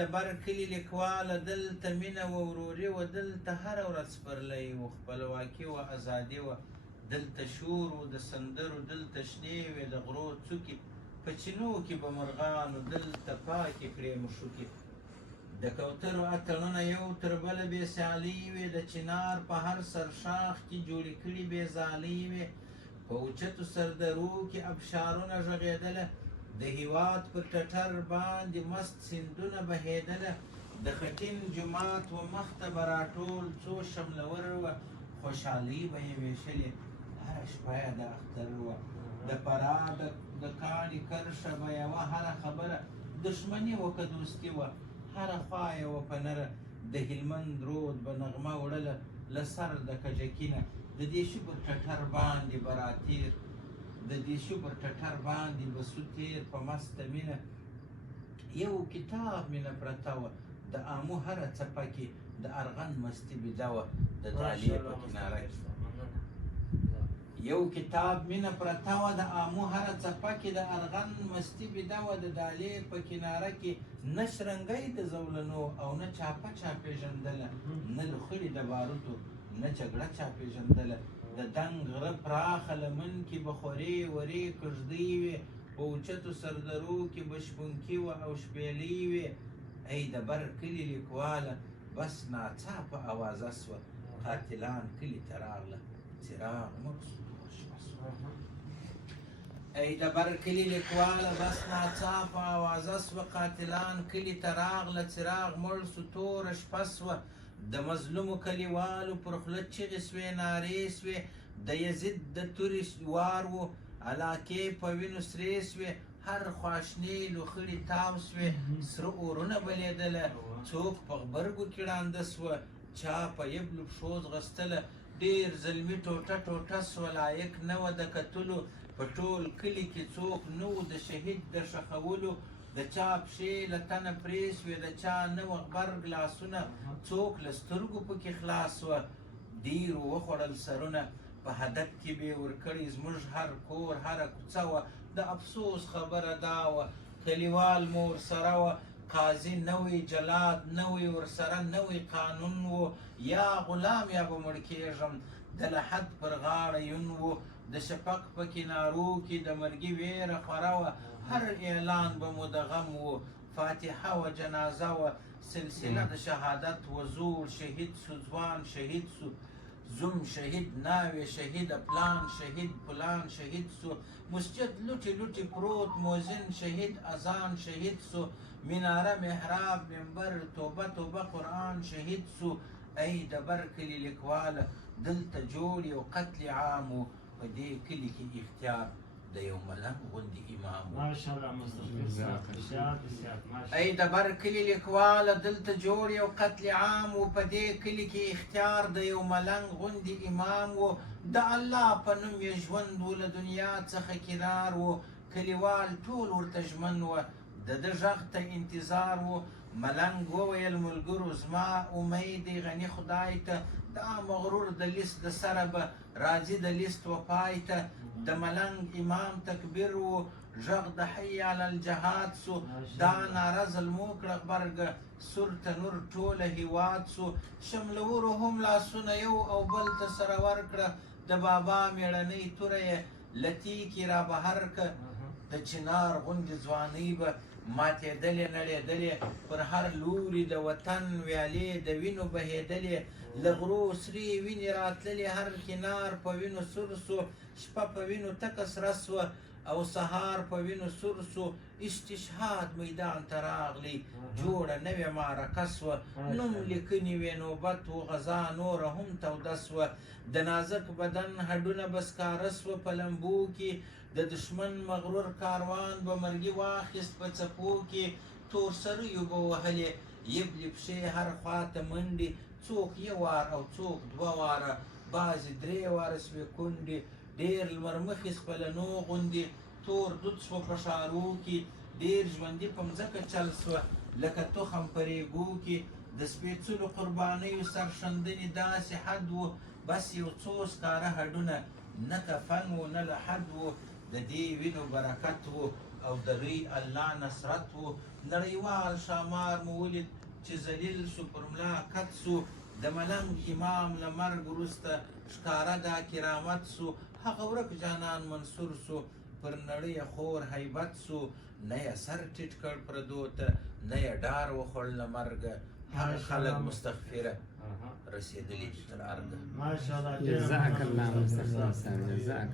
د بر کلي لیکواله دلته مینه و وروري وه دلته هره ورځ سپرلی و خپلواکي وه ازادي وه دلته شور و د سندرو دلته شنې وې د غرو څوکې په چینو کې به مرغانو دلته پاکې کړې مښوکې د کوترو اتڼونه یو تر بله بې سیالۍ وې د چنار په هر سرشاخ کې جوړې کړي بې ځالۍ وې په اوچتو سردرو کې ابشارونه غږېدله د هېواد پر ټټر باندې مست سیندونه بهېدله د خټین جومات و مخته به راټول څو شملور وه خوشحالۍ به یې ویشلې هره شپه یې د اختر وه د فراه د کاڼي کرښه به یوه هره خبره دښمني وه که دوستي وه هره خوا یې وه په نره د هلمند رود به نغمه وړله له سر د کجکي نه د دې شو پر ټټر باندې به راتېر د دې شو پر ټټر باندې به سو تېر په مسته مینه یو کتاب مینه پرته وه د آمو هره څپه کې د ارغند مستي بیده وه د دالې په کناره کې یو کتاب مینه پرته وه د آمو هره څپه کې د ارغند مستي بیده وه د دالې په کناره کې نه شرنګی د زولنو او نه چاپه چا پېژندله نه لوخړې د باروتو نه جګړه چا پېژندله د دنګ غره پراخه لمن کې به خورې ورې کږدۍ وې په اوچتو سردرو کې به شپونکي وه او شپېلۍ وې ای د بر کلي لیکواله بس ناڅاپه اوازه سوه قاتلان کلي ته راغله څراغ مړ سو ای د بر کلي لیکواله بس ناڅاپه اوازه سوه قاتلان کلي ته راغله څراغ مړ سو توره شپه سوه د مظلومو کلیوالو پر خوله چغې سوې نارې سوې د یزید د تورې وار و علاقې په وینو سرې سوې هر خوا شنې لوخړې تاو سوې سره اورونه بلېدله څوک په غبرګو کې ړانده سوه چا په یبلو پښو ځغستله ډېر زلمي ټوټه ټوټه سوه لایق نه وه د کتلو په ټول کلي کې څوک نه و د شهید د ښخولو د چا پښې له تنه پرې سوې د چا نه وه غبرګ لاسونه څوک له سترګو پکې خلاص وه ډېرو وخوړل سرونه په هدف کې به یې ورکړی زموږ هر کور هره کوڅه وه د افسوس خبره دا وه کلیوال مو ورسره وه قاضي نوی جلاد نوی ورسره نوی قانون و یا غلام یا به مړ کېږم د لحد پر غاړه یون و د شفق په کنارو کې د مرګي ویره خوره وه هر اعلان به مو د غم و فاتحه و جنازه و سلسله د شهادت و زوړ شهید سو ځوان شهید سو زوم شهید ناوې شهید پلان شهید پلان شهید سو مسجد لوټي لوټي پروت موزن شهید اذان شهید سو مناره محراب منبر توبه توبه قرآن شهید سو ای د بر کلي لیکواله دلته جوړ یو قتل عام و په دې کلي کې اختیار د یو ملنګ غوندې امام ای د بر کلي لیکواله دلته جوړ یو قتل عام و په دې کلي کې اختیار د یو ملنګ غوندې امام و د الله په نوم یې ژوند و له دنیا څخه کنار و کلیوال ټول ورته ژمن وه د ده غږ ته انتظار و ملنګ وویل ملګرو زما امید دی غني خدای ته دا مغرور د لیست د سره به راځي د لیست و پای ته د ملنګ امام تکبیر و غږ د حی علی الجهاد سو دا ناره زلمو کړه غبرګه سور تنور ټوله هیواد سو شملورو هم لاسونه یو او بل ته سره ورکړه د بابا میړنۍ توره یې لتیکې را بهر که د چنار غوندې ځوانۍ به ماتېدلې نړېدلې پر هر لوري د وطن ویالې د وینو بهېدلې له غرو سرې وینې راتللې هر کنار په وینو سور سو شپه په وینو تکه سره سوه او سهار په وینو سور سو استشهاد میدان ته راغلی جوړه نوې معرکه سوه نوم لیکنې وې نوبت و غذا نوره هم توده سوه د نازک بدن هډونه به سکاره سوه په لمبو کې د دشمن مغرور کاروان به مرګي واخیست په څپو کې تور سریو به وهلې یبلې پښې هر خواته منډې څوک یو وار او څوک دوه واره بعضې درې واره سوې کونډې ډېر لمر مخې سپلنو غوندې تور دود سوه په ښارو کې ډېر ژوندي په مځکه چل سوه لکه تخم په ریګو کې د سپېڅلو قربانیو سرښندنې داسې حد و بس یو څو سکاره هډونه نه کفن و نه لحد و د دې وینو برکت و او د لوی الله نصرت و. نړیوال ښامار مو ولید چې ذلیل سو پر ملا کت سو. د ملنګ امام له مرګ وروسته ښکاره دا کرامت سو. هغه ورک جانان منصور سو پر نړۍ خور هیبت سو. نه یې سر ټیټ کړ پردو ته نه یې ډار وخوړ له مرګه. هغه خلک مستغفره رسېدلي دي تر ارګه. جزاک الله مستر صاحب، جزاک